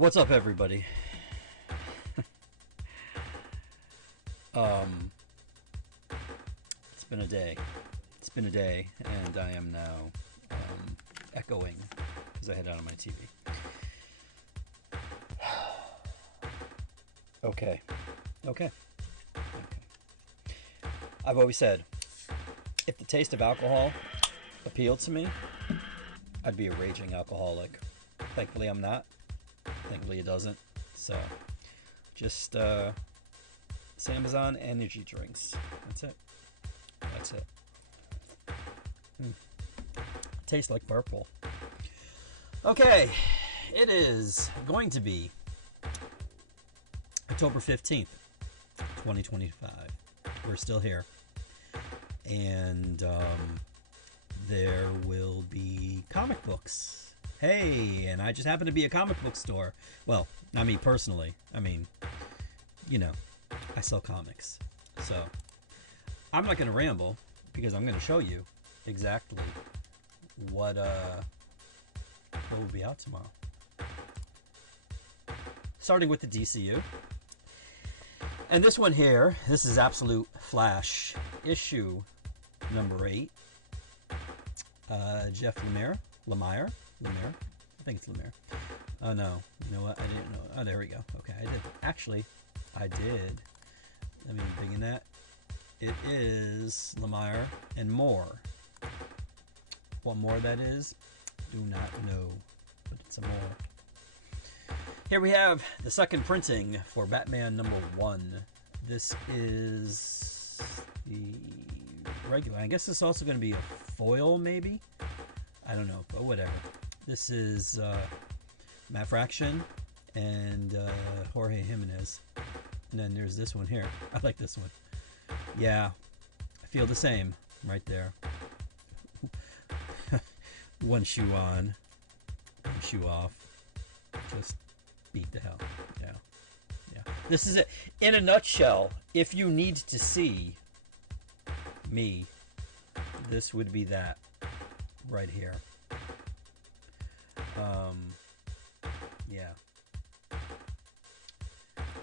What's up, everybody? um, it's been a day. It's been a day, and I am now echoing because I had it on my TV. Okay, okay, okay. I've always said, if the taste of alcohol appealed to me, I'd be a raging alcoholic. Thankfully, I'm not. Thankfully, it doesn't. So, just Amazon energy drinks. That's it. That's it. Tastes like purple. Okay, it is going to be October 15th, 2025. We're still here. And there will be comic books. Hey, and I just happen to be a comic book store. Well, not me personally. I mean, you know, I sell comics. So, I'm not going to ramble because I'm going to show you exactly what will be out tomorrow. Starting with the DCU. And this one here, this is Absolute Flash issue number 8. Jeff Lemire. I think it's Lemire. Oh no, you know what? I didn't know. Oh, there we go. Okay, I did. Actually, I did. Let me dig in that. It is Lemire and Moore. What more that is, do not know, but it's a Moore. Here we have the second printing for Batman number 1. This is the regular. I guess this is also going to be a foil, maybe? I don't know, but whatever. This is Matt Fraction and Jorge Jimenez. And then there's this one here. I like this one. Yeah, I feel the same right there. One shoe on, one shoe off. Just beat the hell. Yeah. This is it. In a nutshell, if you need to see me, this would be that right here. Yeah.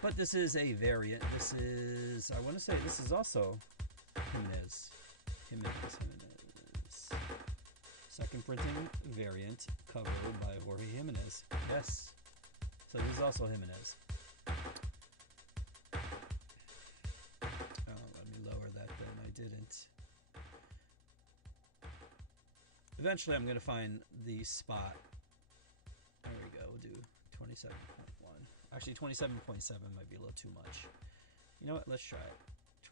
But this is a variant. This is, I want to say, this is also Jimenez. Second printing variant, cover by Jorge Jimenez. Yes. So this is also Jimenez. Oh, let me lower that then. I didn't. Eventually I'm going to find the spot. There we go. We'll do 27.1. Actually, 27.7 might be a little too much. You know what? Let's try it.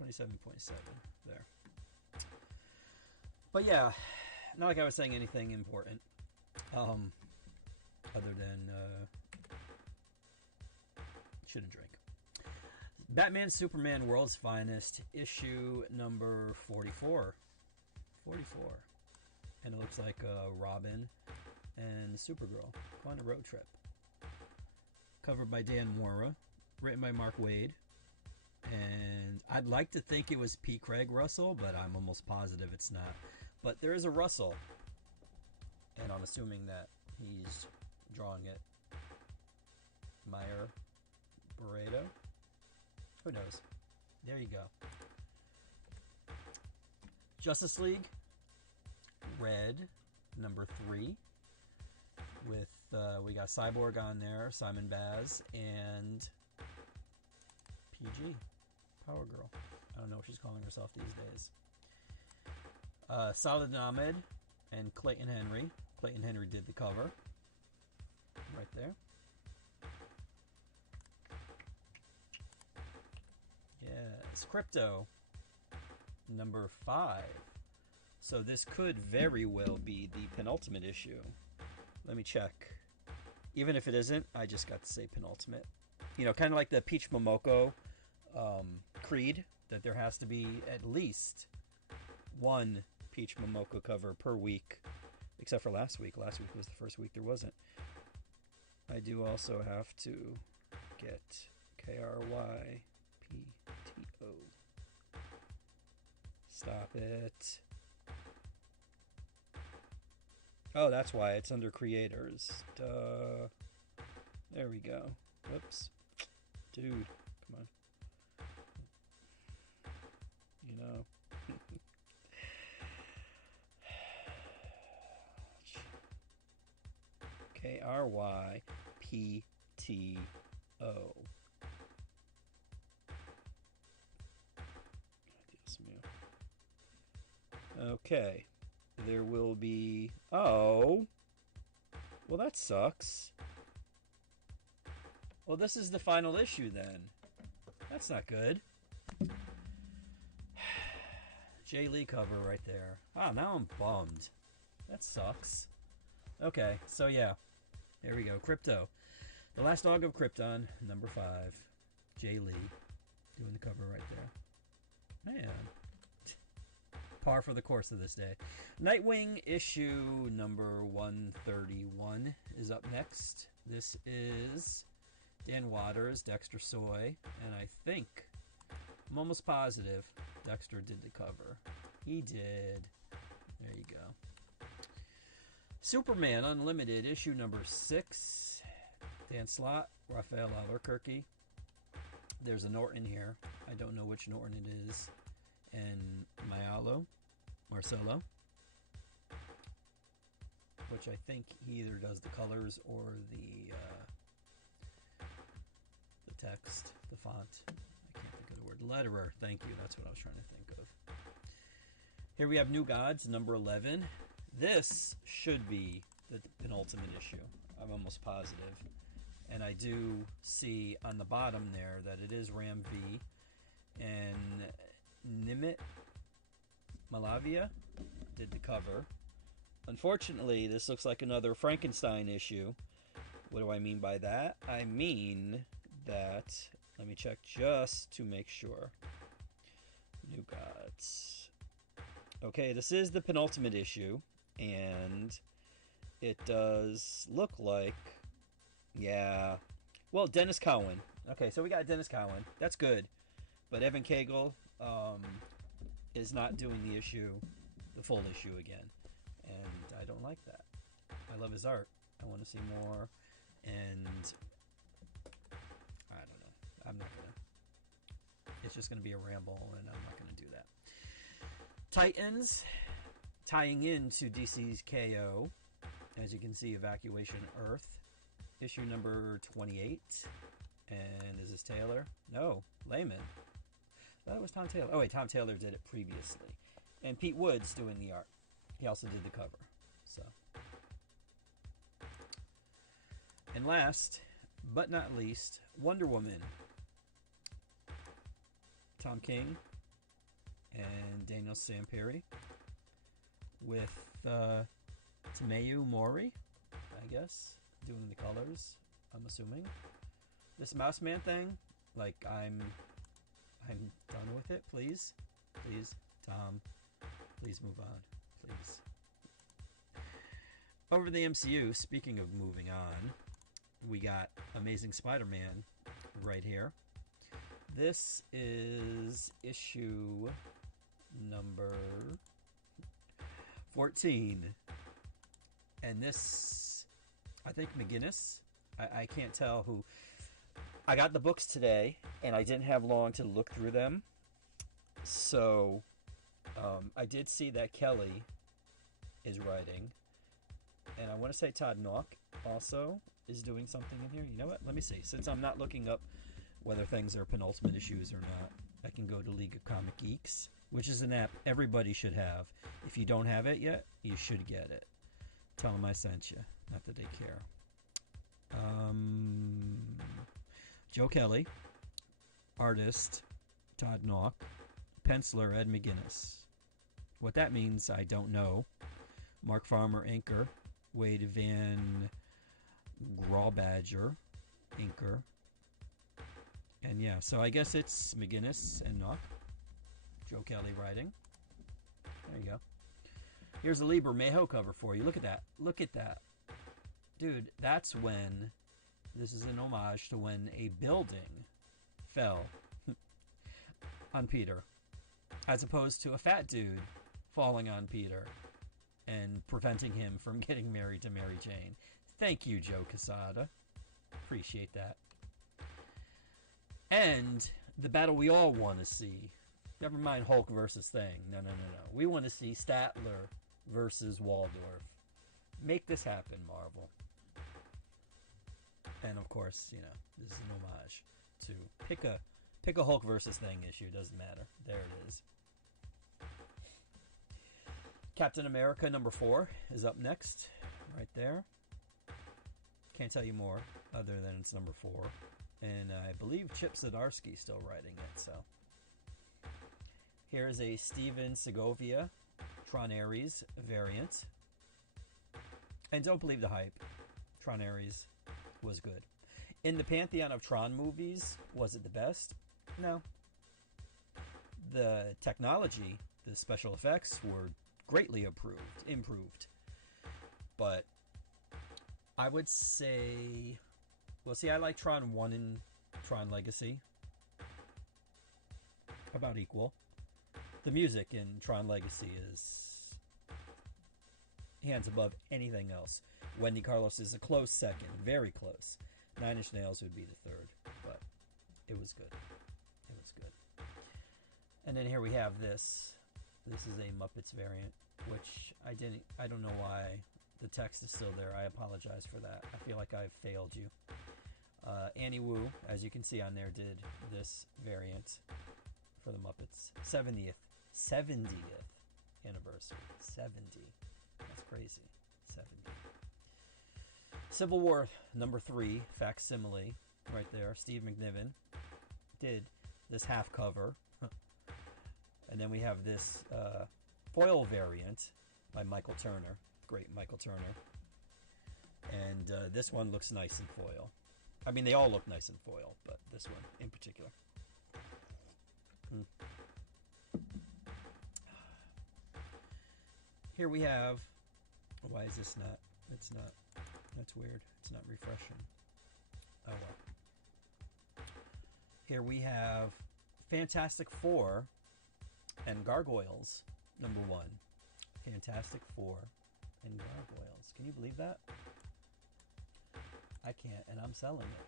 27.7. There. But yeah, not like I was saying anything important. Other than shouldn't drink. Batman Superman World's Finest, issue number 44. 44. And it looks like Robin and Supergirl go on a road trip. Covered by Dan Mora, written by Mark Waid. And I'd like to think it was P. Craig Russell, but I'm almost positive it's not. But there is a Russell. And I'm assuming that he's drawing it. Meyer Barreto? Who knows? There you go. Justice League Red, number 3. With, we got Cyborg on there, Simon Baz, and PG, Power Girl. I don't know what she's calling herself these days. Saladin Ahmed and Clayton Henry. Clayton Henry did the cover. Right there. Yes, Crypto, number 5. So this could very well be the penultimate issue. Let me check. Even if it isn't, I just got to say penultimate. You know, kind of like the Peach Momoko creed, that there has to be at least one Peach Momoko cover per week, except for last week. Last week was the first week there wasn't. I do also have to get KRYPTO. Stop it. Oh, that's why it's under creators. Duh. There we go. Whoops. Dude, come on. You know. K-R-Y-P-T-O. Okay. There will be... Oh. Well, that sucks. Well, this is the final issue then. That's not good. Jay Lee cover right there. Ah, now I'm bummed. That sucks. Okay, so yeah. There we go. Crypto. The Last Dog of Krypton, number 5. Jay Lee doing the cover right there. Man. Par for the course of this day. Nightwing issue number 131 is up next. This is Dan Waters, Dexter Soy, and I think, I'm almost positive, Dexter did the cover. He did. There you go. Superman Unlimited, issue number 6. Dan Slott, Raphael Albuquerque. There's a Norton here. I don't know which Norton it is. And Marcelo, which I think he either does the colors or the text, the font. I can't think of the word. Letterer, thank you. That's what I was trying to think of. Here we have New Gods, number 11. This should be the penultimate issue. I'm almost positive. And I do see on the bottom there that it is Ram V. And Nimit Malavia did the cover. Unfortunately, this looks like another Frankenstein issue. What do I mean by that? I mean that, let me check just to make sure. New Gods. Okay, this is the penultimate issue, and it does look like, yeah, well, Dennis Cowan. Okay, so we got Dennis Cowan. That's good. But Evan Cagle is not doing the issue, the full issue again. And I don't like that. I love his art. I want to see more. And I don't know. I'm not going to. It's just going to be a ramble, and I'm not going to do that. Titans, tying into DC's KO. As you can see, Evacuation Earth. Issue number 28. And is this Taylor? No, Layman. I thought it was Tom Taylor. Oh, wait, Tom Taylor did it previously. And Pete Woods doing the art. He also did the cover. So. And last, but not least, Wonder Woman. Tom King and Daniel Samperi with Tameyu Mori, I guess, doing the colors, I'm assuming. This Mouse Man thing, like, I'm done with it. Please, Tom, please move on, please. Over the MCU, speaking of moving on, we got Amazing Spider-Man right here. This is issue number 14. And this, I think McGinnis, I can't tell who. I got the books today, and I didn't have long to look through them. So, I did see that Kelly is writing. And I want to say Todd Nauck also is doing something in here. You know what? Let me see. Since I'm not looking up whether things are penultimate issues or not, I can go to League of Comic Geeks, which is an app everybody should have. If you don't have it yet, you should get it. Tell them I sent you. Not that they care. Joe Kelly, artist Todd Nauck, penciler Ed McGuinness. What that means, I don't know. Mark Farmer, inker. Wade Van Grawbadger, inker. And yeah, so I guess it's McGuinness and Nauck. Joe Kelly writing. There you go. Here's a Liber Mejo cover for you. Look at that. Look at that. Dude, that's when, this is an homage to when a building fell on Peter, as opposed to a fat dude falling on Peter and preventing him from getting married to Mary Jane. Thank you, Joe Quesada. Appreciate that. And the battle we all want to see. Never mind Hulk versus Thing. No. We want to see Statler versus Waldorf. Make this happen, Marvel. And of course, you know, this is an homage to pick a Hulk versus Thing issue. Doesn't matter. There it is. Captain America #4 is up next, right there. Can't tell you more other than it's #4. And I believe Chip Zdarsky's still writing it, so. Here's a Steven Segovia Tron Ares variant. And don't believe the hype. Tron Ares was good. In the pantheon of Tron movies, was it the best? No. The technology, the special effects were greatly improved. But I would say, well, see, I like Tron 1 and Tron Legacy about equal. The music in Tron Legacy is hands above anything else. Wendy Carlos is a close second, very close. Nine Inch Nails would be the third, but it was good. It was good. And then here we have this. This is a Muppets variant, which I don't know why the text is still there. I apologize for that. I feel like I've failed you. Annie Wu, as you can see on there, did this variant for the Muppets. 70th anniversary. 70. That's crazy. 70. Civil War #3, facsimile, right there. Steve McNiven did this half cover. And then we have this foil variant by Michael Turner. Great Michael Turner. And this one looks nice in foil. I mean, they all look nice in foil, but this one in particular. Here we have... Why is this not... It's not... That's weird. It's not refreshing. Oh, well. Here we have Fantastic Four and Gargoyles #1. Fantastic Four and Gargoyles. Can you believe that? I can't, and I'm selling it.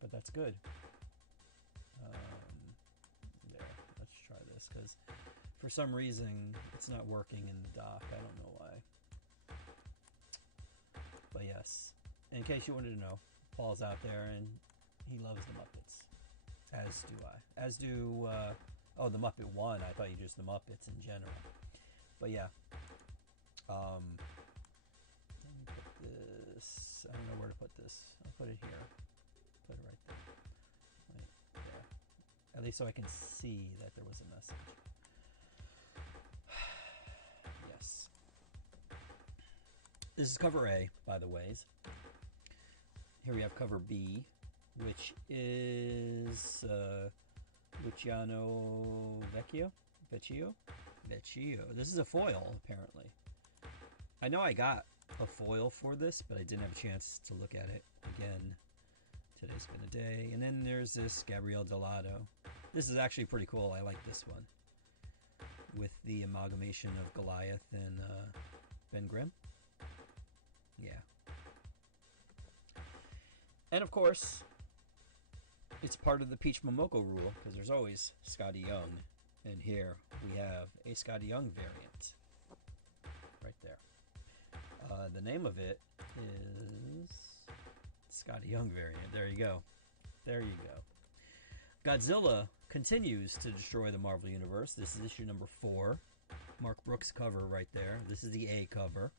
But that's good. There. Let's try this, because for some reason it's not working in the dock. I don't know why. But yes, in case you wanted to know, Paul's out there and he loves the Muppets. As do I. As do, oh, the Muppet One. I thought you just the Muppets in general. But yeah. Let me put this. I don't know where to put this. I'll put it here. Put it right there. Right there. At least so I can see that there was a message. Yes. This is cover A, by the ways. Here we have cover B, which is Luciano Vecchio. This is a foil, apparently. I know I got a foil for this, but I didn't have a chance to look at it again. Today's been a day. And then there's this Gabriel Delato. This is actually pretty cool. I like this one. With the amalgamation of Goliath and Ben Grimm. Yeah. And of course, it's part of the Peach Momoko rule, because there's always Scotty Young. And here we have a Scotty Young variant. Right there. The name of it is Scotty Young variant. There you go. There you go. Godzilla continues to destroy the Marvel Universe. This is issue #4. Mark Brooks cover right there. This is the A cover.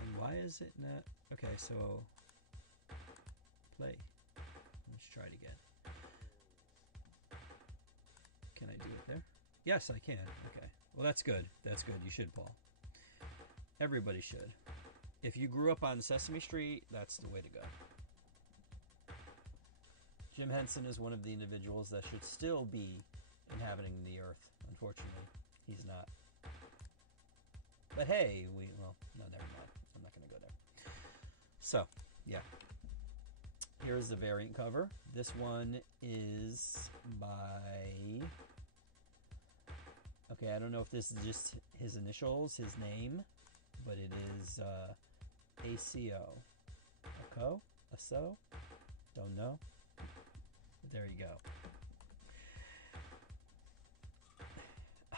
And why is it not... Okay, so... Play. Let's try it again. Can I do it there? Yes, I can. Okay. Well, that's good. That's good. You should, Paul. Everybody should. If you grew up on Sesame Street, that's the way to go. Jim Henson is one of the individuals that should still be inhabiting the Earth. Unfortunately, he's not. But hey, well, no, never mind. I'm not going to go there. So, yeah. Here's the variant cover. This one is by... Okay, I don't know if this is just his initials, his name, but it is ACO. ACO? ASO? Don't know. But there you go.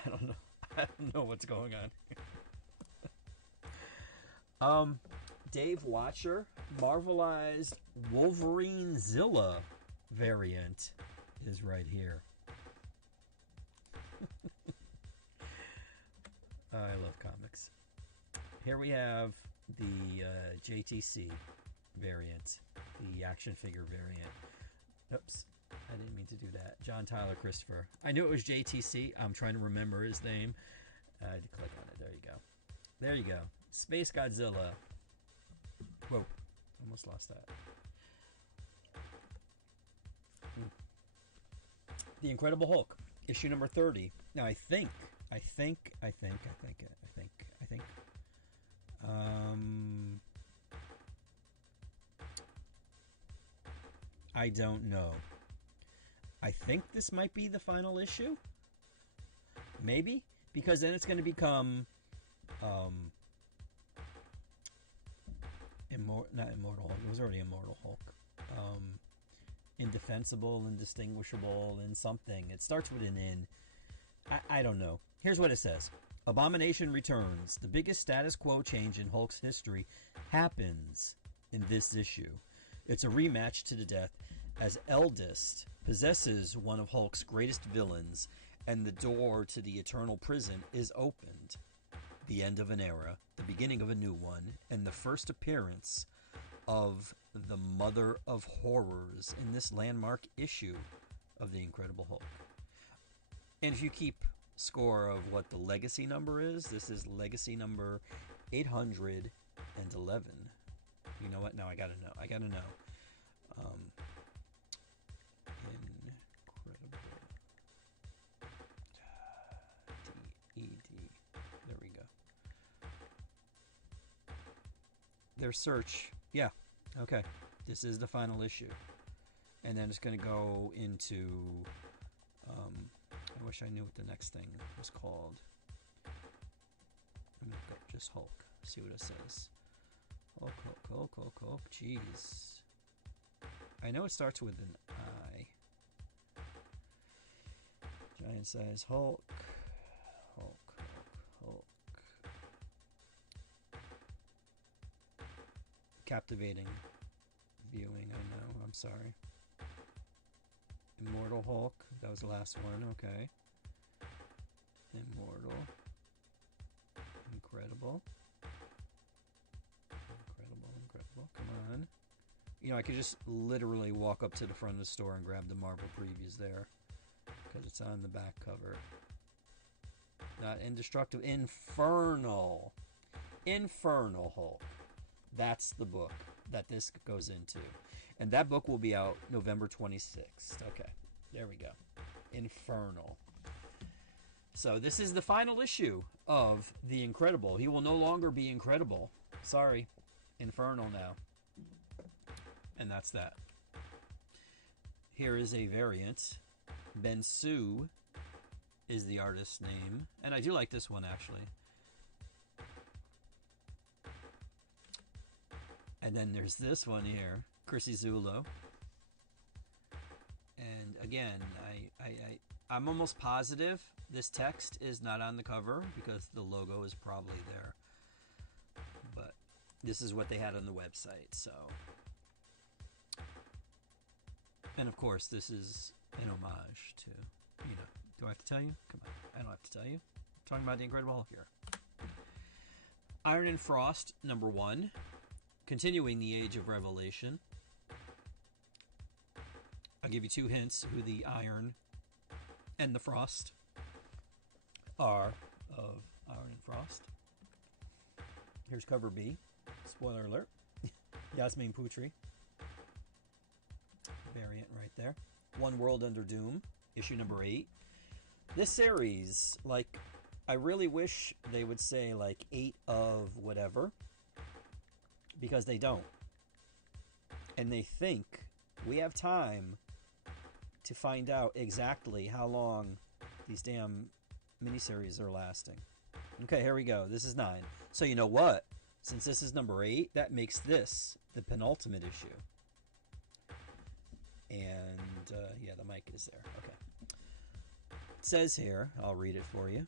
I don't know. I don't know what's going on. Dave Watcher, Marvelized Wolverine-Zilla variant is right here. I love comics. Here we have the JTC variant, the action figure variant. Oops, I didn't mean to do that. John Tyler Christopher. I knew it was JTC. I'm trying to remember his name. I had to click on it. There you go. There you go. Space Godzilla. Whoa, almost lost that. The Incredible Hulk, issue number 30. Now I think. I don't know. I think this might be the final issue. Maybe, because then it's going to become not Immortal Hulk. It was already Immortal Hulk. Indefensible, indistinguishable, and something. It starts with an N. I don't know. Here's what it says. Abomination returns. The biggest status quo change in Hulk's history happens in this issue. It's a rematch to the death as Eldest possesses one of Hulk's greatest villains, and the door to the eternal prison is opened. The end of an era, the beginning of a new one, and the first appearance of the Mother of Horrors in this landmark issue of The Incredible Hulk. And if you keep score of what the legacy number is, this is legacy number 811. You know what? Now I gotta know. Incredible D-E-D. There we go. Their search. Yeah. Okay. This is the final issue. And then it's going to go into... I wish I knew what the next thing was called. I'm going to go just Hulk. See what it says. Hulk. Jeez. I know it starts with an I. Giant size Hulk. Captivating viewing, I know. I'm sorry. Immortal Hulk. That was the last one. Okay. Immortal. Incredible. Come on. You know, I could just literally walk up to the front of the store and grab the Marvel previews there, because it's on the back cover. Not indestructible. Infernal Hulk. That's the book that this goes into. And that book will be out November 26th. Okay, there we go. Infernal. So this is the final issue of The Incredible. He will no longer be Incredible. Sorry. Infernal now. And that's that. Here is a variant. Ben Sue is the artist's name. And I do like this one, actually. And then there's this one here, Chrissy Zulo. And again, I'm almost positive this text is not on the cover because the logo is probably there. But this is what they had on the website, so. And of course, this is an homage to, you know, do I have to tell you? Come on, I don't have to tell you. I'm talking about The Incredible Hulk here. Iron and Frost, number 1. Continuing the Age of Revelation. I'll give you 2 hints who the Iron and the Frost are of Iron and Frost. Here's cover B. Spoiler alert. Yasmin Putri. Variant right there. One World Under Doom. Issue number 8. This series, like, I really wish they would say, like, 8 of whatever. Because they don't. And they think we have time to find out exactly how long these damn miniseries are lasting. Okay, here we go. This is 9. So you know what? Since this is number 8, that makes this the penultimate issue. And yeah, the mic is there. Okay. It says here, I'll read it for you.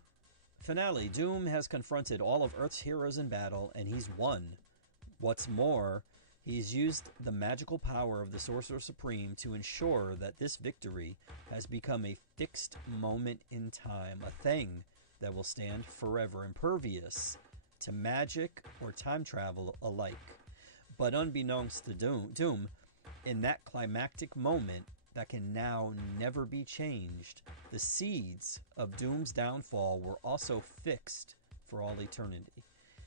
Finale. Doom has confronted all of Earth's heroes in battle, and he's won. What's more, he's used the magical power of the Sorcerer Supreme to ensure that this victory has become a fixed moment in time, a thing that will stand forever, impervious to magic or time travel alike. But unbeknownst to Doom, in that climactic moment that can now never be changed, the seeds of Doom's downfall were also fixed for all eternity.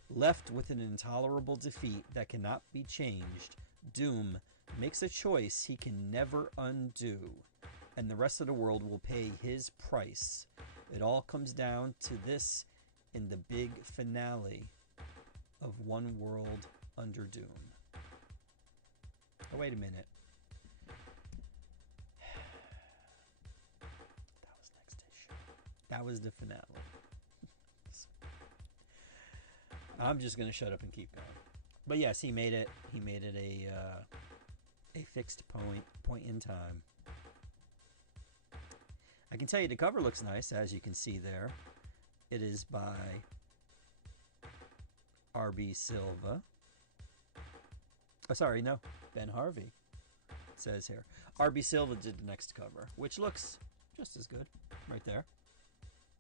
Left with an intolerable defeat that cannot be changed, Doom makes a choice he can never undo, and the rest of the world will pay his price. It all comes down to this in the big finale of One World Under Doom. Oh, wait a minute. That was next issue. That was the finale. I'm just gonna shut up and keep going. But yes, he made it. He made it a fixed point in time. I can tell you the cover looks nice, as you can see there. It is by R.B. Silva. Oh, sorry, no, Ben Harvey. It says here. R.B. Silva did the next cover, which looks just as good, right there.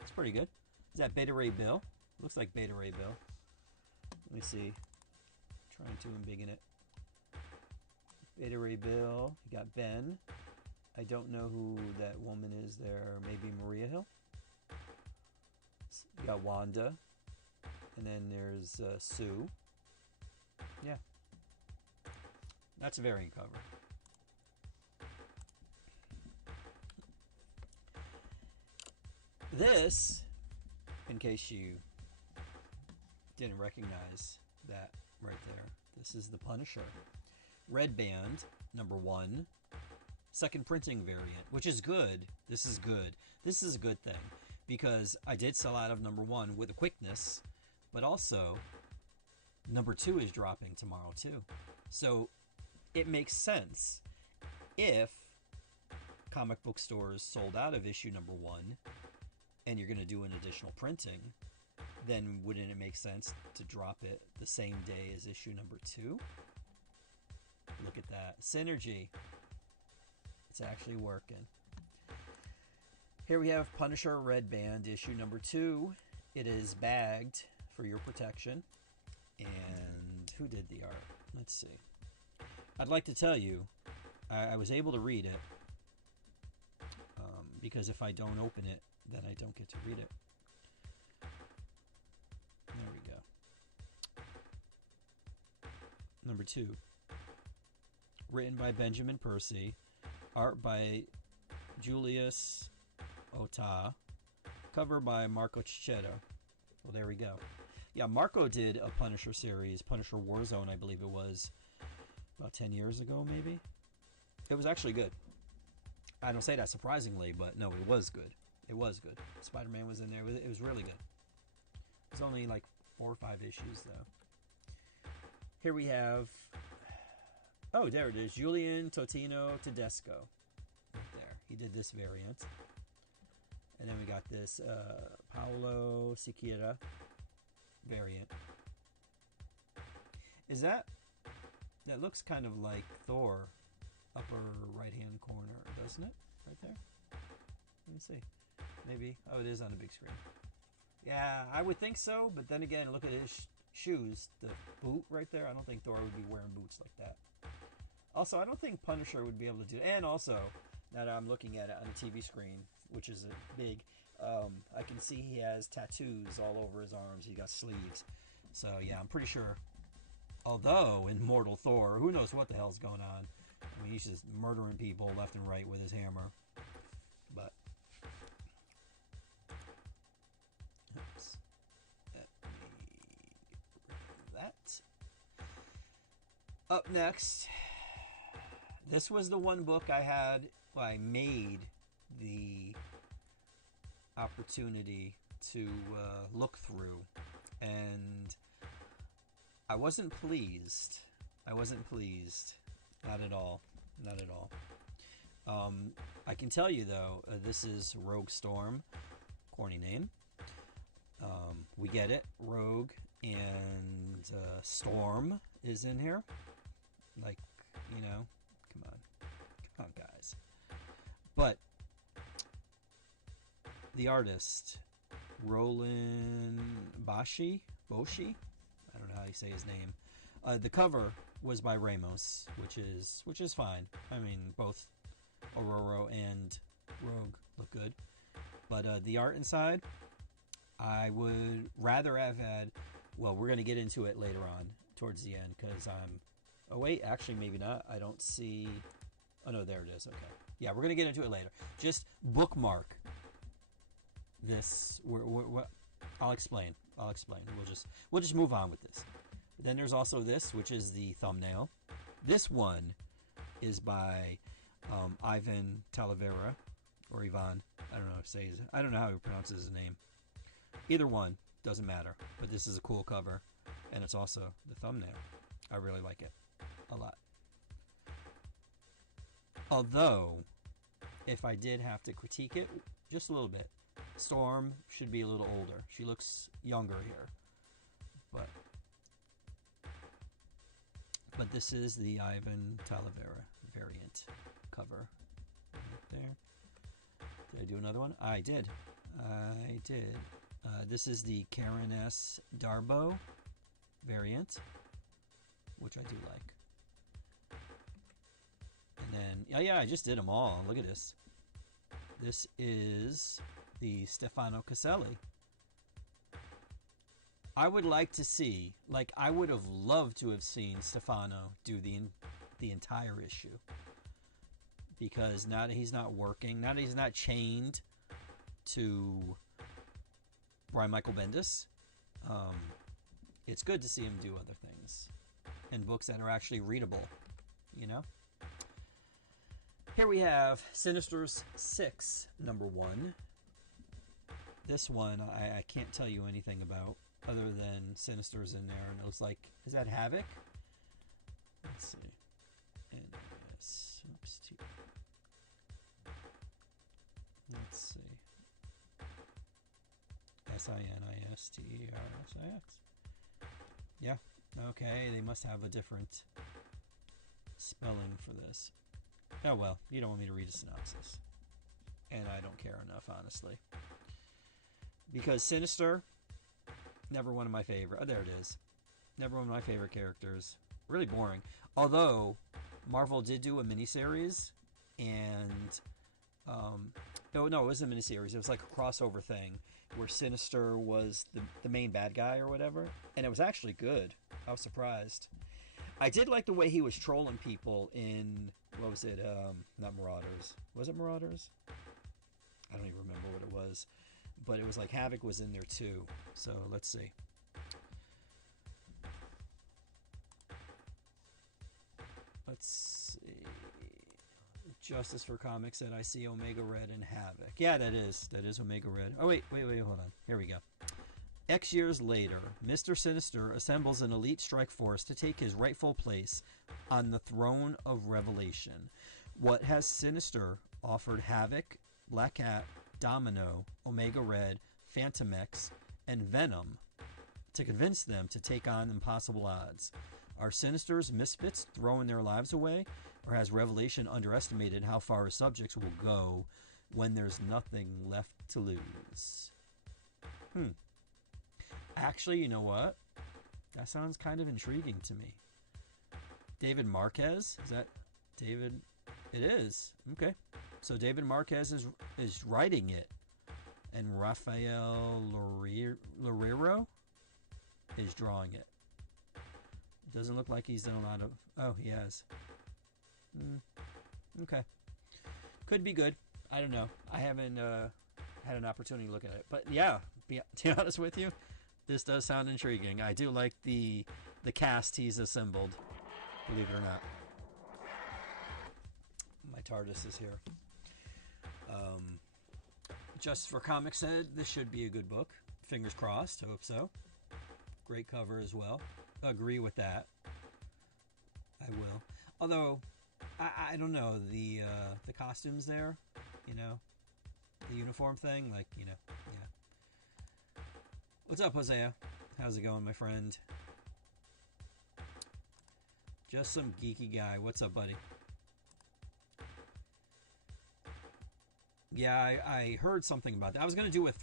It's pretty good. Is that Beta Ray Bill? Looks like Beta Ray Bill. Let me see. Trying to embiggen it. Beta Ray Bill. You got Ben. I don't know who that woman is there. Maybe Maria Hill. You got Wanda. And then there's Sue. Yeah. That's a variant cover. This, in case you didn't recognize that right there, this is the Punisher. Red Band, number 1. Second printing variant, which is good. This is good. This is a good thing because I did sell out of number 1 with a quickness, but also number 2 is dropping tomorrow too. So it makes sense if comic book stores sold out of issue number 1 and you're going to do an additional printing, then wouldn't it make sense to drop it the same day as issue number 2? Look at that. Synergy. It's actually working. Here we have Punisher Red Band, issue number 2. It is bagged for your protection. And who did the art? Let's see. I'd like to tell you, I was able to read it. Because if I don't open it, then I don't get to read it. There we go. Number 2. Written by Benjamin Percy. Art by Julius Ota. Cover by Marco Cicchetto. Well, there we go. Yeah, Marco did a Punisher series, Punisher Warzone, I believe it was, about 10 years ago, maybe. It was actually good. I don't say that surprisingly, but no, it was good. It was good. Spider-Man was in there. It was really good. It was only like 4 or 5 issues, though. Here we have... Oh, there it is. Julian Totino Tedesco. Right there. He did this variant. And then we got this Paolo Siqueira variant. Is that... That looks kind of like Thor. Upper right-hand corner, doesn't it? Right there? Let me see. Maybe. Oh, it is on the big screen. Yeah, I would think so, but then again, look at his shoes. The boot right there. I don't think Thor would be wearing boots like that. Also, I don't think Punisher would be able to do it. And also, now that I'm looking at it on the TV screen, which is big, I can see he has tattoos all over his arms. He got sleeves. So, yeah, I'm pretty sure. Although, in Mortal Thor, who knows what the hell's going on. I mean, he's just murdering people left and right with his hammer. But, oops. Let me get rid of that. Up next, this was the one book I had, well, I made the opportunity to look through, and I wasn't pleased. I wasn't pleased. Not at all. Not at all. I can tell you though, this is Rogue Storm. Corny name. We get it. Rogue and Storm is in here. Like, you know, come on, guys. But the artist, Roland Boshi, I don't know how you say his name. The cover was by Ramos, which is fine. I mean, both Aurora and Rogue look good, but the art inside, I would rather have had. Well, we're gonna get into it later on towards the end because I'm. Oh wait, actually maybe not. I don't see. Oh no, there it is. Okay, yeah, we're gonna get into it later. Just bookmark this. I'll explain. We'll just move on with this. Then there's also this, which is the thumbnail. This one is by Ivan Talavera or Ivan. I don't know I don't know how he pronounces his name. Either one doesn't matter. But this is a cool cover, and it's also the thumbnail. I really like it a lot. Although, if I did have to critique it just a little bit, Storm should be a little older. She looks younger here, but this is the Ivan Talavera variant cover right there. Did I do another one? I did. This is the Karen S. Darbo variant, which I do like. And then, yeah, I just did them all. Look at this. This is the Stefano Caselli. I would like to see, like, I would have loved to have seen Stefano do the entire issue. Because now that he's not working, now that he's not chained to Brian Michael Bendis, it's good to see him do other things. And books that are actually readable, you know? Here we have Sinister's 6, #1. This one, I can't tell you anything about, other than Sinister's in there, and it looks like, is that Havoc? Let's see. Let's see. Sinistersis. Yeah, okay, they must have a different spelling for this. Oh well, you don't want me to read a synopsis. And I don't care enough, honestly. Because Sinister, never one of my favorite. Oh, there it is. Never one of my favorite characters. Really boring. Although, Marvel did do a miniseries, and oh no, it was a miniseries. It was like a crossover thing where Sinister was the main bad guy or whatever, and it was actually good. I was surprised. I did like the way he was trolling people in, what was it? Not Marauders. Was it Marauders? I don't even remember what it was, but it was like Havoc was in there too. So let's see. Let's see. Justice for Comics said, I see Omega Red and Havoc. Yeah, that is Omega Red. Oh, wait, hold on. Here we go. X years later, Mr. Sinister assembles an elite strike force to take his rightful place on the throne of Revelation. What has Sinister offered Havoc, Black Cat, Domino, Omega Red, Phantom X, and Venom to convince them to take on impossible odds? Are Sinister's misfits throwing their lives away, or has Revelation underestimated how far his subjects will go when there's nothing left to lose? Actually, you know what? That sounds kind of intriguing to me. David Marquez? Is that David? It is. Okay. So David Marquez is writing it, and Rafael Lorero is drawing it. Doesn't look like he's done a lot of... Oh, he has. Okay. Could be good. I don't know. I haven't had an opportunity to look at it. But yeah, to be honest with you, this does sound intriguing. I do like the cast he's assembled, believe it or not. My TARDIS is here. Just for Comics said, this should be a good book. Fingers crossed. Hope so. Great cover as well. Agree with that. I will. Although, I don't know, the costumes there, you know, the uniform thing, like, you know, yeah. What's up, Hosea? How's it going, my friend? Just some geeky guy. What's up, buddy? Yeah, I heard something about that. I was going to do a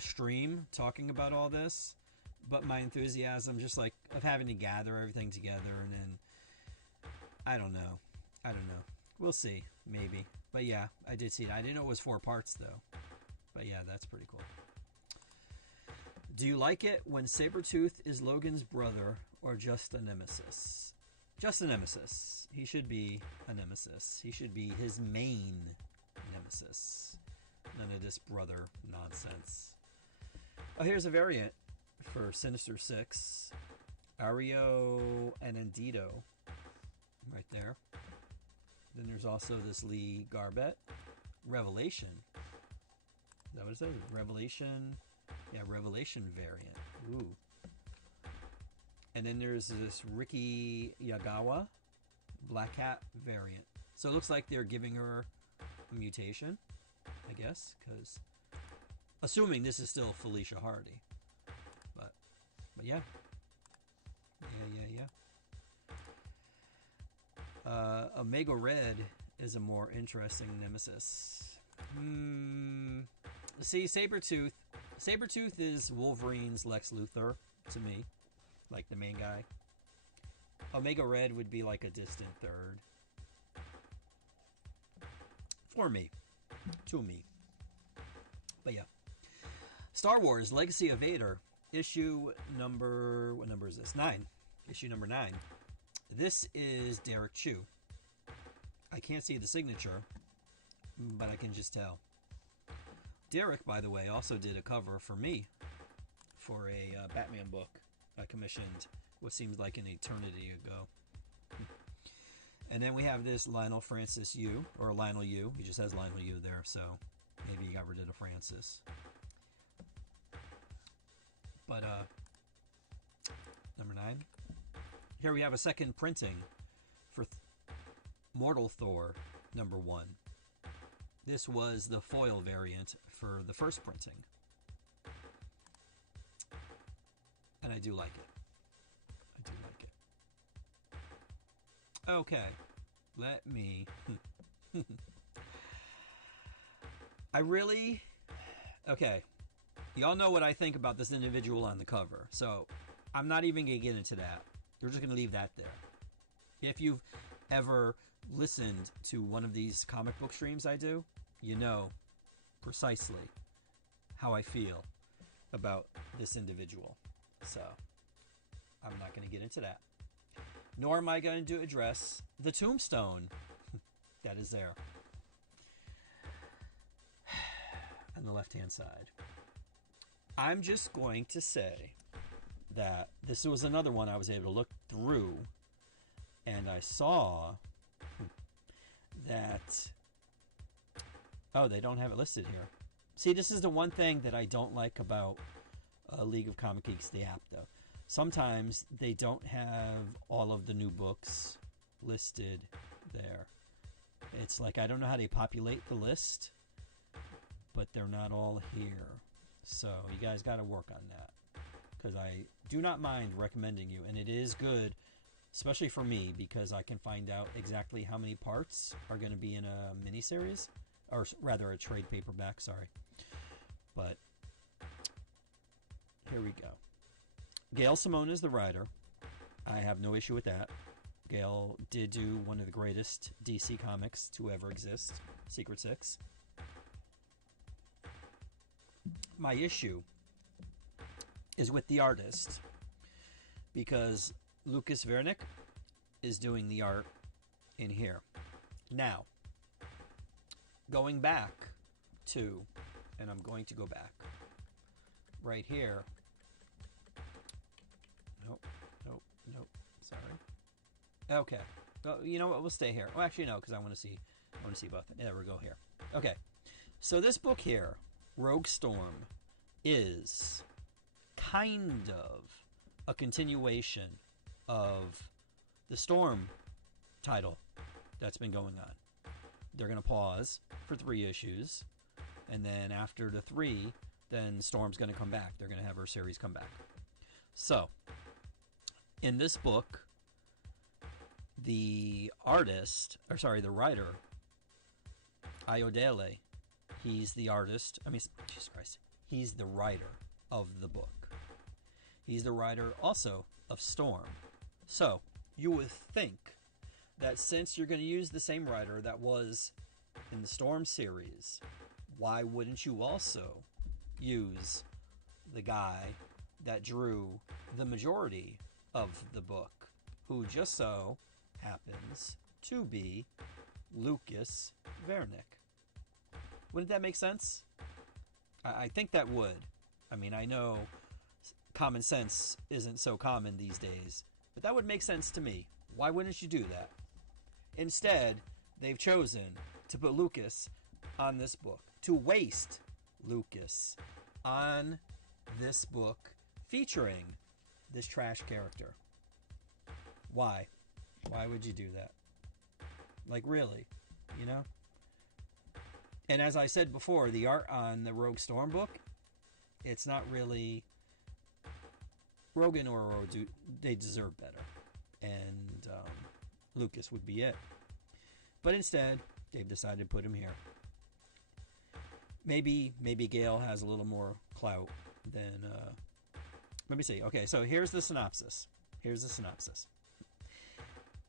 stream talking about all this, but my enthusiasm just like of having to gather everything together, and then I don't know. We'll see, maybe. But yeah, I did see it. I didn't know it was 4 parts though. But yeah, that's pretty cool. Do you like it when Sabretooth is Logan's brother or just a nemesis? Just a nemesis. He should be a nemesis. He should be his main nemesis. None of this brother nonsense. Oh, here's a variant for Sinister Six. Ario and Andito. Right there. Then there's also this Lee Garbett. Revelation. Is that what it says? Revelation. Yeah, Revelation variant. Ooh. And then there's this Ricky Yagawa Black Cat variant. So it looks like they're giving her a mutation, I guess, because assuming this is still Felicia Hardy. But yeah. Omega Red is a more interesting nemesis. See, Sabretooth is Wolverine's Lex Luthor to me, like the main guy. Omega Red would be like a distant third. For me. To me. But yeah. Star Wars Legacy of Vader, issue number... What number is this? 9. Issue number 9. This is Derek Chu. I can't see the signature, but I can just tell. Derek, by the way, also did a cover for me for a Batman book I commissioned what seems like an eternity ago. And then we have this Lionel Francis Yu, or Lionel Yu. He just has Lionel Yu there, so maybe he got rid of the Francis. But, number 9. Here we have a second printing for Mortal Thor, number 1. This was the foil variant for the first printing. And I do like it. Okay. Let me... Okay. Y'all know what I think about this individual on the cover. So, I'm not even going to get into that. We're just going to leave that there. If you've ever listened to one of these comic book streams I do, you know precisely how I feel about this individual. So, I'm not going to get into that. Nor am I going to address the tombstone that is there on the left-hand side. I'm just going to say that this was another one I was able to look through, and I saw that... Oh, they don't have it listed here. See, this is the one thing that I don't like about League of Comic Geeks, the app, though. Sometimes they don't have all of the new books listed there. It's like, I don't know how they populate the list, but they're not all here. So you guys got to work on that, because I do not mind recommending you, and it is good, especially for me, because I can find out exactly how many parts are going to be in a miniseries, or rather a trade paperback, sorry. But here we go. Gail Simone is the writer. I have no issue with that. Gail did do one of the greatest DC comics to ever exist, Secret Six. My issue is with the artist, because Lucas Vernick is doing the art in here. Now, going back to, and I'm going to go back, right here. Nope, sorry. Okay, well, you know what, we'll stay here. Oh, actually no, because I want to see both. There we go here. Okay, So this book here, Rogue Storm, is kind of a continuation of the Storm title that's been going on. They're going to pause for 3 issues, and then after the 3, then Storm's going to come back. They're going to have her series come back. So, in this book, the writer, Ayodele, he's the artist. Jesus Christ. He's the writer of the book. He's the writer also of Storm. So, you would think that since you're going to use the same writer that was in the Storm series, why wouldn't you also use the guy that drew the majority of the book, who just so happens to be Lucas Vernick? Wouldn't that make sense? I think that would. I mean, I know common sense isn't so common these days, but that would make sense to me. Why wouldn't you do that? Instead, they've chosen to put Lucas on this book, to waste Lucas on this book featuring this trash character. Why? Why would you do that? Like, really? You know? And as I said before, the art on the Rogue Storm book, it's not really... Rogan or Rogue, they deserve better. And Lucas would be it. But instead, they've decided to put him here. Maybe Gale has a little more clout than... Let me see. Okay, so here's the synopsis.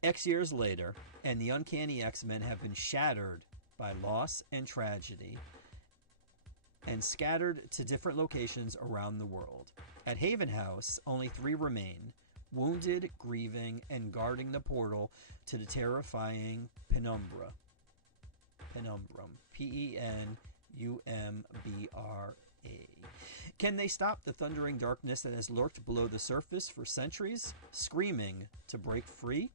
X years later, and the uncanny X-Men have been shattered by loss and tragedy and scattered to different locations around the world. At Haven House, only 3 remain, wounded, grieving, and guarding the portal to the terrifying Penumbra. Penumbrum. Penumbra. Can they stop the thundering darkness that has lurked below the surface for centuries, screaming to break free?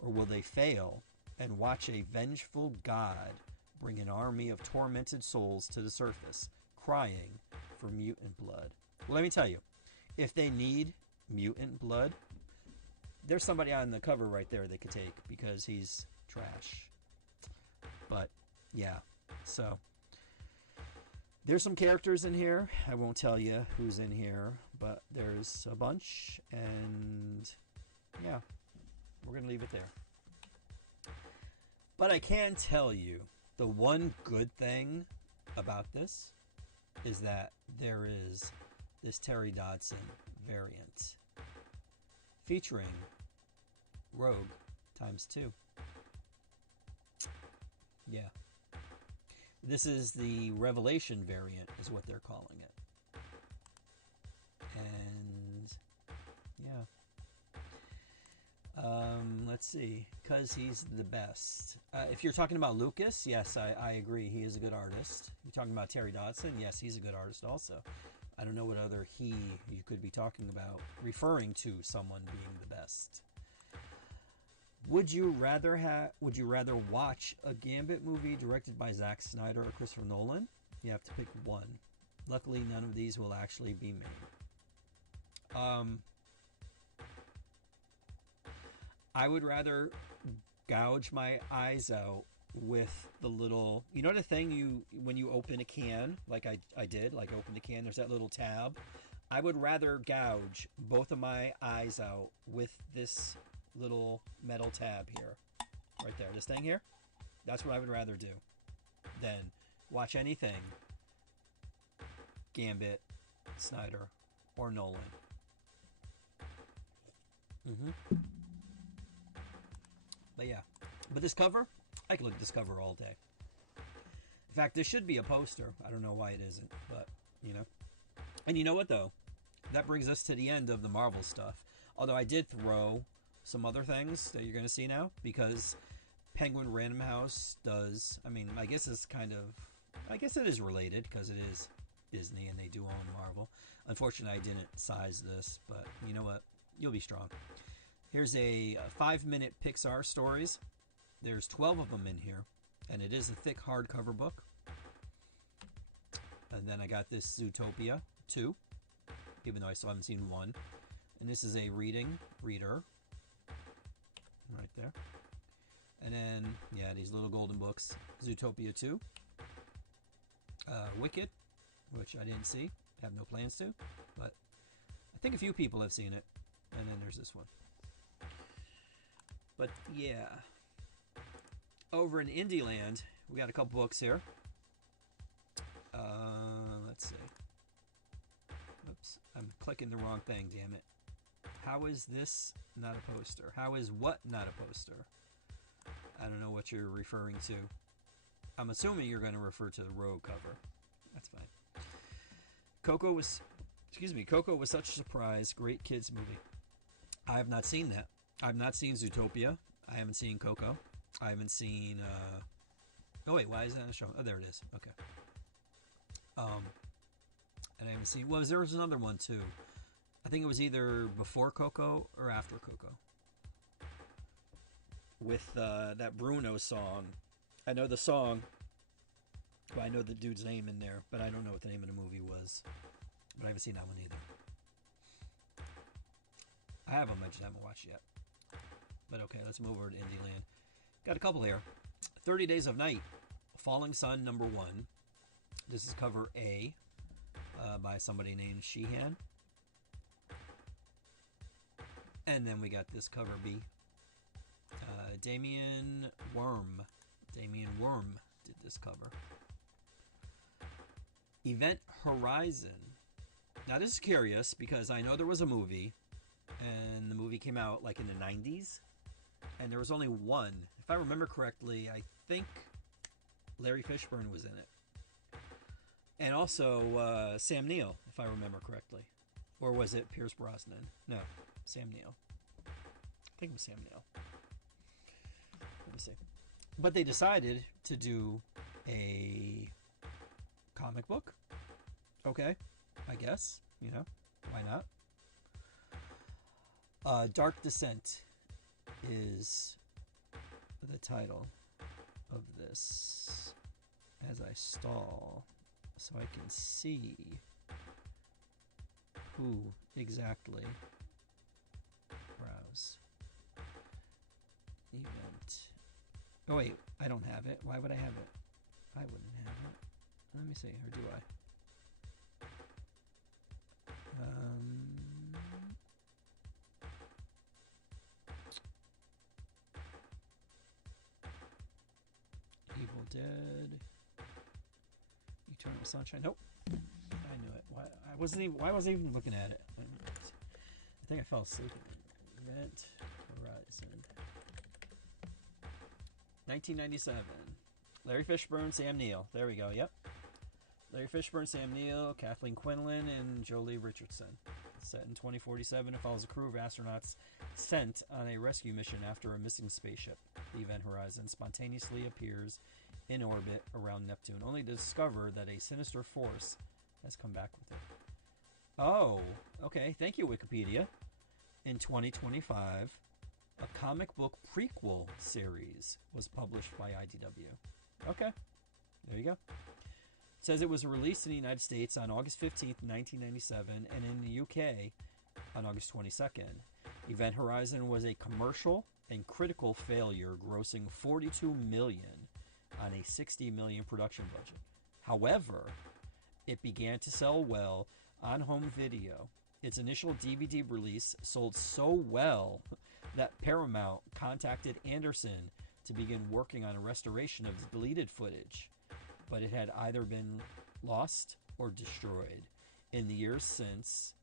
Or will they fail and watch a vengeful god bring an army of tormented souls to the surface, crying for mutant blood? Well, let me tell you, if they need mutant blood, there's somebody on the cover right there they could take, because he's trash. But, yeah, so... There's some characters in here. I won't tell you who's in here, but there's a bunch, and yeah, we're going to leave it there. But I can tell you, the one good thing about this is that there is this Terry Dodson variant featuring Rogue ×2. Yeah. This is the Revelation variant, is what they're calling it. And, yeah. Let's see. Because he's the best. If you're talking about Lucas, yes, I agree. He is a good artist. You're talking about Terry Dodson? Yes, he's a good artist also. I don't know what other he you could be talking about, referring to someone being the best. Would you rather watch a Gambit movie directed by Zack Snyder or Christopher Nolan? You have to pick one. Luckily, none of these will actually be made. I would rather gouge my eyes out with the little, you know, the thing when you open a can, like I did, like open the can, there's that little tab. I would rather gouge both of my eyes out with this little metal tab here, right there, this thing here. That's what I would rather do than watch anything Gambit, Snyder, or Nolan. But yeah, but this cover, I could look at this cover all day. In fact, this should be a poster. I don't know why it isn't, but you know. And you know what though, that brings us to the end of the Marvel stuff. Although I did throw some other things that you're going to see now, because Penguin Random House does, I mean, I guess it's kind of, I guess it is related because it is Disney and they do own Marvel. Unfortunately, I didn't size this, but you know what? You'll be strong. Here's a 5-minute Pixar stories. There's 12 of them in here, and it is a thick hardcover book. And then I got this Zootopia 2, even though I still haven't seen 1. And this is a reader, right there. And then, yeah, these little golden books. Zootopia 2. Wicked, which I didn't see. Have no plans to. But I think a few people have seen it. And then there's this one. But, yeah. Over in Indieland, we got a couple books here. Let's see. Oops, I'm clicking the wrong thing, damn it. How is this not a poster? How is what not a poster? I don't know what you're referring to. I'm assuming you're going to refer to the Rogue cover. That's fine. Coco was such a surprise. Great kids movie. I have not seen that. I've not seen Zootopia. I haven't seen Coco. I haven't seen... Oh, wait, why is that on the show? Oh, there it is. Okay. And I haven't seen... Well, there was another one, too. I think it was either before Coco or after Coco. With that Bruno song. I know the song. Well, I know the dude's name in there, but I don't know what the name of the movie was. But I haven't seen that one either. I have them, I just haven't watched yet. But okay, let's move over to Indieland. Got a couple here. 30 Days of Night. Falling Sun #1. This is cover A by somebody named Sheehan. And then we got this cover B. Damien Worm did this cover. Event Horizon. Now this is curious because I know there was a movie, and the movie came out like in the 90s, and there was only one. If I remember correctly, I think Larry Fishburne was in it. And also Sam Neill, if I remember correctly. Or was it Pierce Brosnan? No, Sam Neill. I think it was Sam Neill. Let me see. But they decided to do a comic book. Okay, I guess. You know, why not? Dark Descent is the title of this. As I stall, so I can see who exactly. Browse. Event. Oh wait, I don't have it. Why would I have it? I wouldn't have it. Let me see, or do I? Evil Dead. Eternal Sunshine. Nope. I knew it. Why was I even looking at it? I think I fell asleep. Event Horizon. 1997. Larry Fishburne, Sam Neill. There we go. Yep. Larry Fishburne, Sam Neill, Kathleen Quinlan, and Jolie Richardson. Set in 2047, it follows a crew of astronauts sent on a rescue mission after a missing spaceship. The Event Horizon spontaneously appears in orbit around Neptune, only to discover that a sinister force has come back with it. Oh, okay. Thank you, Wikipedia. In 2025, a comic book prequel series was published by IDW. Okay, there you go. It says it was released in the United States on August 15th, 1997, and in the UK on August 22nd. Event Horizon was a commercial and critical failure, grossing $42 million on a $60 million production budget. However, it began to sell well on home video. Its initial DVD release sold so well that Paramount contacted Anderson to begin working on a restoration of the deleted footage, but it had either been lost or destroyed. In the years since,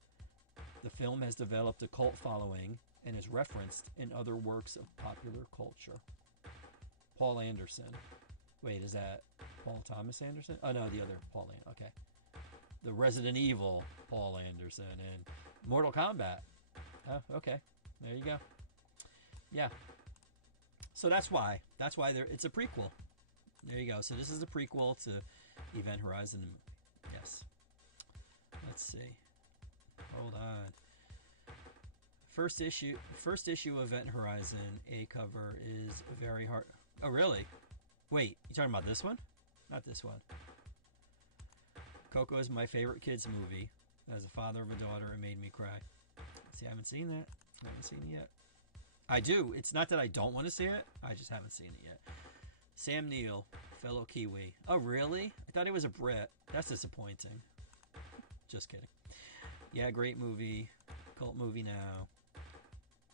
the film has developed a cult following and is referenced in other works of popular culture. Paul Anderson. Wait, is that Paul Thomas Anderson? Oh, no, the other Paul Anderson. Okay. The Resident Evil Paul Anderson and Mortal Kombat. Oh, okay. There you go. Yeah. So that's why. That's why it's a prequel. There you go. So this is a prequel to Event Horizon. Yes. Let's see. Hold on. First issue of Event Horizon, A cover is very hard. Oh, really? Wait, you talking about this one? Not this one. Coco is my favorite kids movie. As a father of a daughter, it made me cry. See, I haven't seen that. I haven't seen it yet. I do. It's not that I don't want to see it. I just haven't seen it yet. Sam Neill, fellow Kiwi. Oh, really? I thought he was a Brit. That's disappointing. Just kidding. Yeah, great movie. Cult movie now.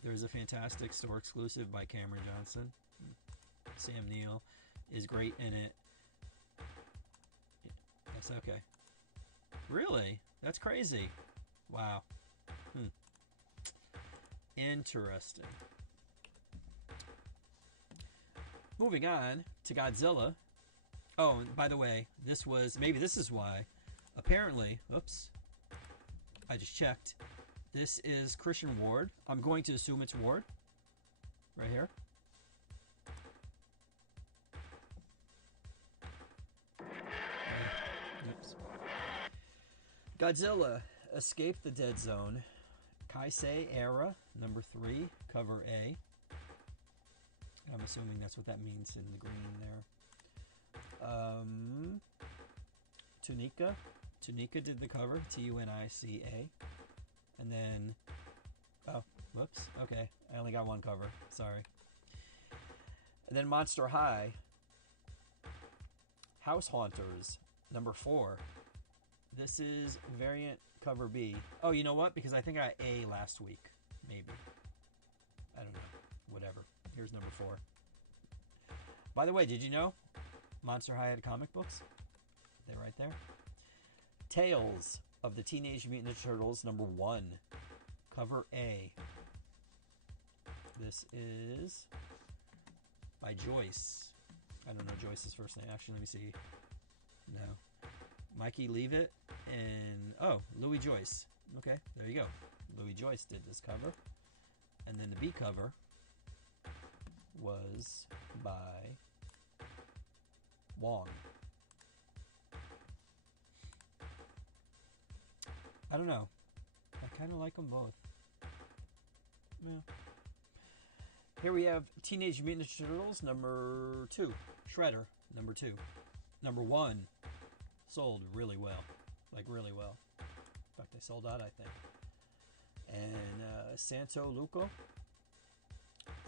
There's a fantastic store exclusive by Cameron Johnson. Sam Neill is great in it. That's okay. Really? That's crazy. Wow. Interesting. Moving on to Godzilla. Oh, and by the way, maybe this is why. Apparently, oops, I just checked. This is Christian Ward. I'm going to assume it's Ward. Right here. Oops. Godzilla, Escape the Dead Zone. Kaisei Era, number 3, cover A. I'm assuming that's what that means in the green there. Tunica. Tunica did the cover, Tunica. And then, oh, whoops, okay. I only got one cover, sorry. And then Monster High. House Haunters, number 4. This is variant cover B. Oh, you know what? Because I think I got A last week. Maybe. I don't know. Whatever. Here's number 4. By the way, did you know Monster High had comic books? They're right there. Tales of the Teenage Mutant Ninja Turtles, number 1. Cover A. This is by Joyce. I don't know Joyce's first name. Actually, let me see. No. Mikey Leavitt and, oh, Louis Joyce. Okay, there you go. Louis Joyce did this cover. And then the B cover was by Wong. I don't know. I kind of like them both. Yeah. Here we have Teenage Mutant Ninja Turtles, number 2. Shredder, number 2. Number 1 sold really well. Like, really well. In fact, they sold out, I think. And Santo Luco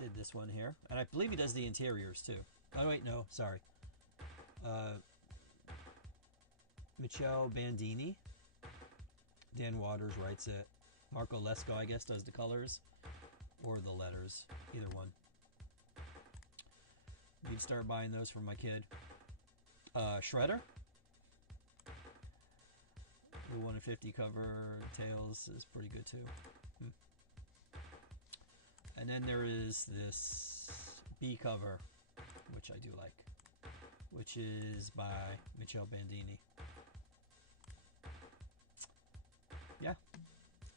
did this one here. And I believe he does the interiors, too. Oh, wait, no, sorry. Michele Bandini. Dan Waters writes it. Marco Lesko, I guess, does the colors. Or the letters. Either one. You'd start buying those for my kid. Shredder. The 1 in 50 cover. Tails is pretty good too. And then there is this B cover, which I do like, which is by Michele Bandini. Yeah.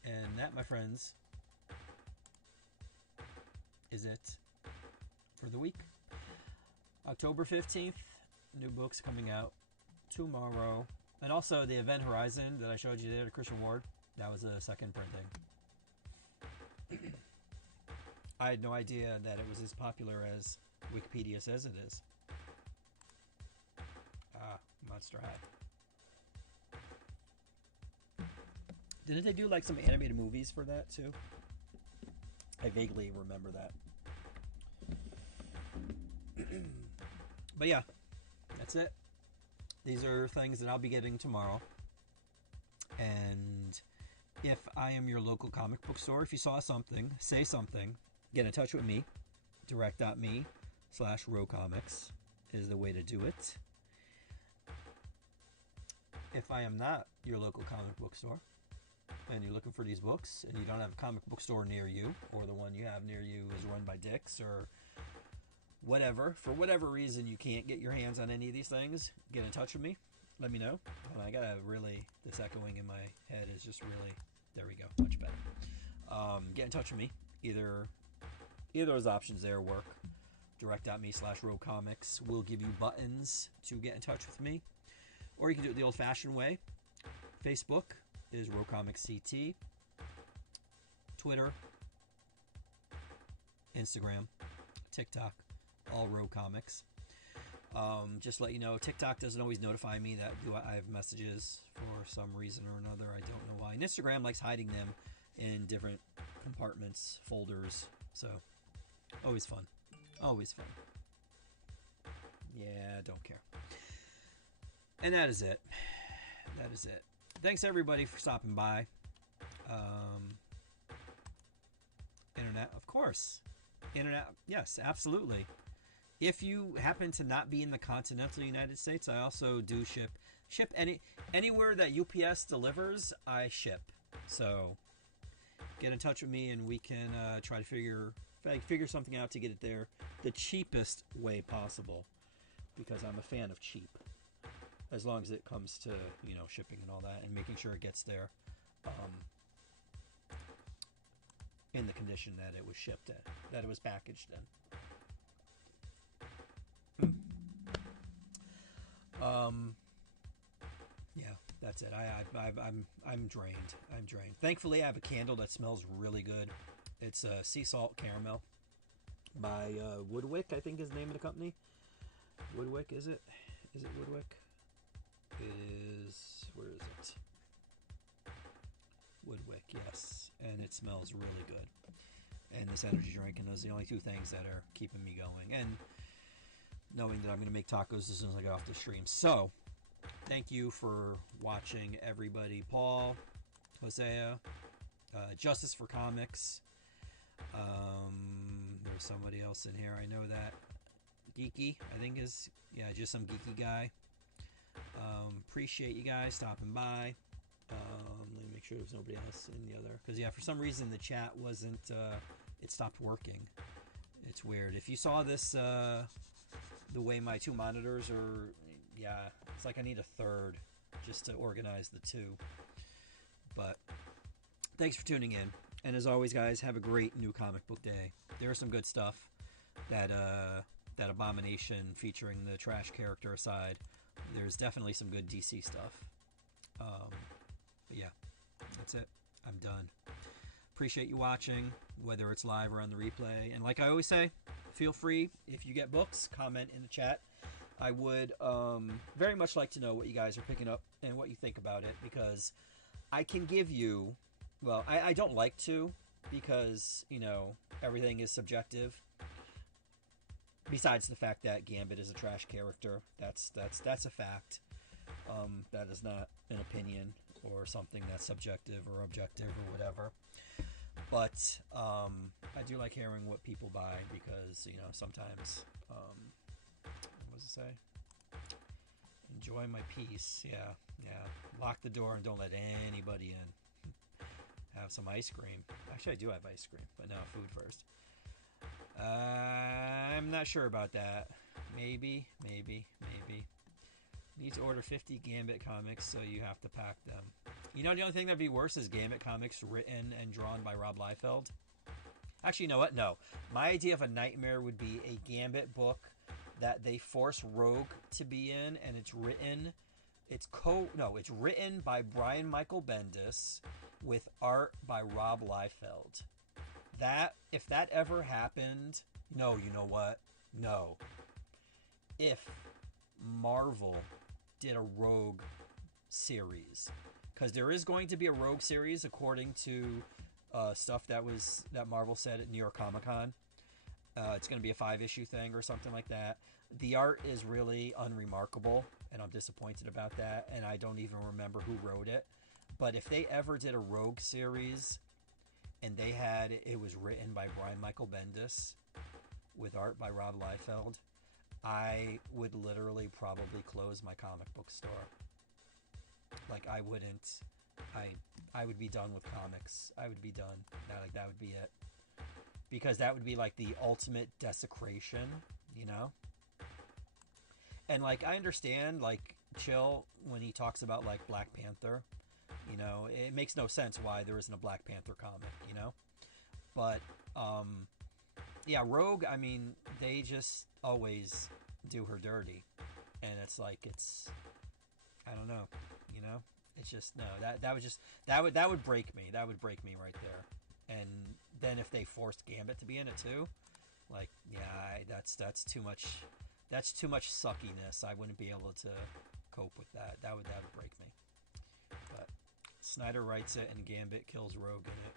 And that, my friends, is it for the week. October 15th, new books coming out tomorrow. And also the Event Horizon that I showed you there to Christian Ward, that was a second printing. I had no idea that it was as popular as Wikipedia says it is. Ah, Monster High. Didn't they do like some animated movies for that too? I vaguely remember that. But yeah, that's it. These are things that I'll be getting tomorrow. And if I am your local comic book store, if you saw something, say something, get in touch with me. direct.me/rowcomics is the way to do it. If I am not your local comic book store, and you're looking for these books, and you don't have a comic book store near you, or the one you have near you is run by dicks, or whatever, for whatever reason you can't get your hands on any of these things, get in touch with me. Let me know. I gotta really, this echoing in my head is just really, there we go, much better. Get in touch with me. Either of those options there work. direct.me/rowcomics will give you buttons to get in touch with me. Or you can do it the old-fashioned way. Facebook is rowcomicsct. Twitter, Instagram, TikTok, all Row Comics. Just let you know, TikTok doesn't always notify me that I have messages for some reason or another. I don't know why. And Instagram likes hiding them in different compartments, folders. So, always fun. Always fun. Yeah, don't care. And that is it. That is it. Thanks everybody for stopping by. Internet, of course. Internet, yes, absolutely. If you happen to not be in the continental United States, I also do ship anywhere that UPS delivers. I ship. So get in touch with me, and we can try to figure something out to get it there the cheapest way possible. Because I'm a fan of cheap, as long as it comes to shipping and all that, and making sure it gets there in the condition that it was shipped in, that it was packaged in. Yeah, that's it. I'm drained. I'm drained. Thankfully, I have a candle that smells really good. It's sea salt caramel by Woodwick, I think is the name of the company. Woodwick, is it? Is it Woodwick? It is. Where is it? Woodwick, yes. And it smells really good. And this energy drink, and those are the only two things that are keeping me going. And knowing that I'm going to make tacos as soon as I get off the stream. So, thank you for watching, everybody. Paul, Hosea, Justice for Comics. There's somebody else in here. I know that. Geeky, I think is, yeah, just some geeky guy. Appreciate you guys stopping by. Let me make sure there's nobody else in the other, because yeah, for some reason the chat wasn't, it stopped working. It's weird. If you saw this, the way my two monitors are, yeah, it's like I need a third just to organize the two. But thanks for tuning in, and as always, guys, have a great new comic book day. There's some good stuff. That Abomination featuring the trash character aside, there's definitely some good DC stuff. But yeah, that's it. I'm done. Appreciate you watching, whether it's live or on the replay. And like I always say, feel free, if you get books, comment in the chat. I would very much like to know what you guys are picking up and what you think about it, because I can give you, well, I don't like to, because, everything is subjective. Besides the fact that Gambit is a trash character, that's a fact. That is not an opinion or something that's subjective or objective or whatever. But I do like hearing what people buy, because sometimes what does it say? Enjoy my peace. Yeah. Lock the door and don't let anybody in. Have some ice cream. Actually, I do have ice cream, but no, food first. I'm not sure about that. Maybe. Need to order 50 Gambit comics, so you have to pack them. The only thing that'd be worse is Gambit comics written and drawn by Rob Liefeld. Actually, you know what? No. My idea of a nightmare would be a Gambit book that they force Rogue to be in, and it's written by Brian Michael Bendis with art by Rob Liefeld. If that ever happened, no, you know what? No. If Marvel did a Rogue series, because there is going to be a Rogue series according to stuff that Marvel said at New York Comic Con. It's going to be a 5-issue thing or something like that. The art is really unremarkable, and I'm disappointed about that, and I don't even remember who wrote it. But if they ever did a Rogue series, and it was written by Brian Michael Bendis with art by Rob Liefeld, I would literally probably close my comic book store. Like, I wouldn't. I would be done with comics. I would be done. That would be it. Because that would be like the ultimate desecration, And like, I understand, like, Chill, when he talks about like Black Panther, it makes no sense why there isn't a Black Panther comic, But yeah, Rogue, I mean, they just always do her dirty, and it's like, I don't know, it's just, no, that would break me. That would break me right there. And then if they forced Gambit to be in it too, like, yeah, that's too much. That's too much suckiness. I wouldn't be able to cope with that. That would break me. But Snyder writes it and Gambit kills Rogue in it.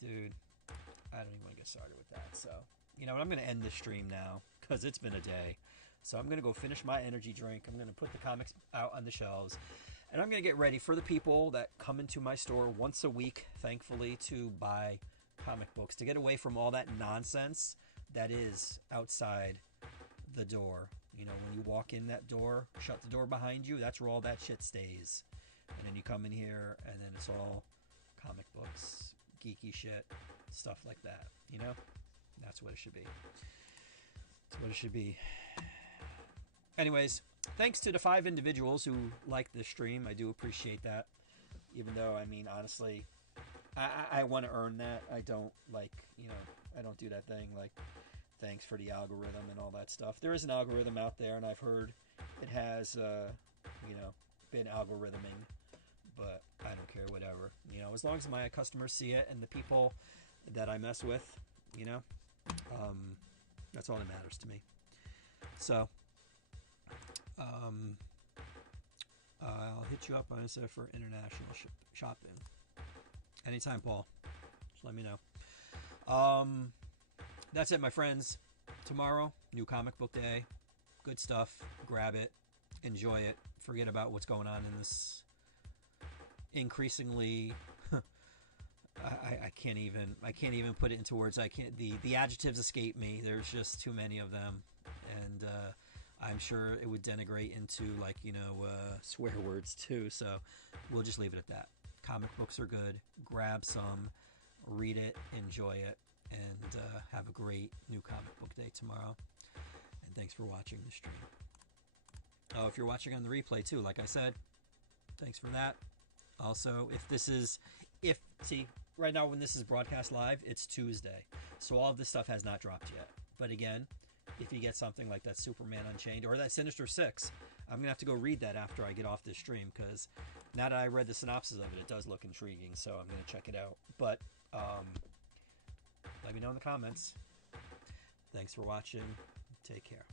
Dude, I don't even want to get started with that. So, you know what? I'm going to end the stream now because it's been a day. So I'm going to go finish my energy drink. I'm going to put the comics out on the shelves. And I'm going to get ready for the people that come into my store once a week, thankfully, to buy comic books, to get away from all that nonsense that is outside the door. You know, when you walk in that door, shut the door behind you, that's where all that shit stays. And then you come in here, and then it's all comic books, geeky shit, stuff like that. You know? That's what it should be. That's what it should be. Anyways, thanks to the 5 individuals who liked this stream. I do appreciate that. Even though, I mean, honestly, I want to earn that. I don't, like, you know, I don't do that thing, like, thanks for the algorithm and all that stuff. There is an algorithm out there, and I've heard it has, you know, been algorithming, but I don't care, whatever. You know, as long as my customers see it and the people that I mess with, you know, that's all that matters to me. So, I'll hit you up on Insta for international shopping. Anytime, Paul. Just let me know. That's it, my friends. Tomorrow, new comic book day. Good stuff. Grab it. Enjoy it. Forget about what's going on in this increasingly... I can't even put it into words. I can't. The adjectives escape me. There's just too many of them, and I'm sure it would denigrate into, like, you know, swear words too. So we'll just leave it at that. Comic books are good. Grab some, read it, enjoy it, and have a great new comic book day tomorrow. And thanks for watching the stream. Oh, if you're watching on the replay too, like I said, thanks for that. Also, see, right now when this is broadcast live, it's Tuesday. So all of this stuff has not dropped yet. But again, if you get something like that Superman Unchained or that Sinister Six, I'm going to have to go read that after I get off this stream, because now that I read the synopsis of it, it does look intriguing, so I'm going to check it out. But let me know in the comments. Thanks for watching. Take care.